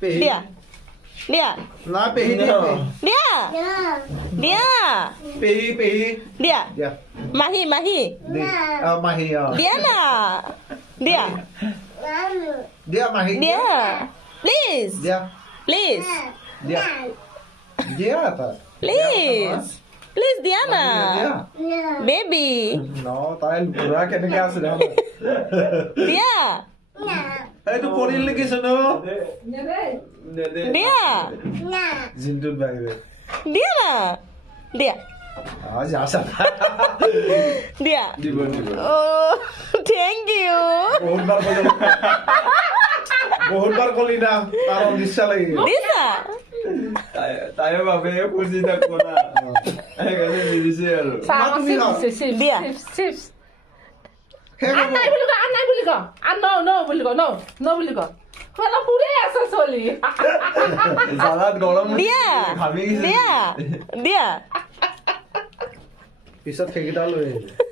দিয়া দিয়া না পেহি দিয়া দিয়া দিয়া পেহি দিয়া দিয়া মাহি মাহি দি মাহি দিয়া না দিয়া দিয়া মাহি দিয়া প্লিজ দিয়া প্লিজ দিয়া দিয়া ta প্লিজ প্লিজ দিয়া না দিয়া বেবি no তাই পুরা কেনেকে আছে দেখো দিয়া এইটো পঢ়িল নেকি শুনো দিয়া জিন্টুত বাহিৰে দিয়া না দিয়া আজ আশা দিয়া দিব ও থ্যাংক ইউ বহুতবাৰ কলি না তাৰ নিশ্চয় লাগিব দিছা তাইও ভাবে খুঁজি থাকবো না সেইকাৰণে মিলিছে আৰু তুমি না দিয়া চিপস হে আর নাই বলি ক আর নো বলি ক নো বলি ক হলো পুরে আছে চলি জাগাত গৰম দিয়া ঘামি গৈছে দিয়া দিয়া পিছত সেইকেইটা লৈ আহিবি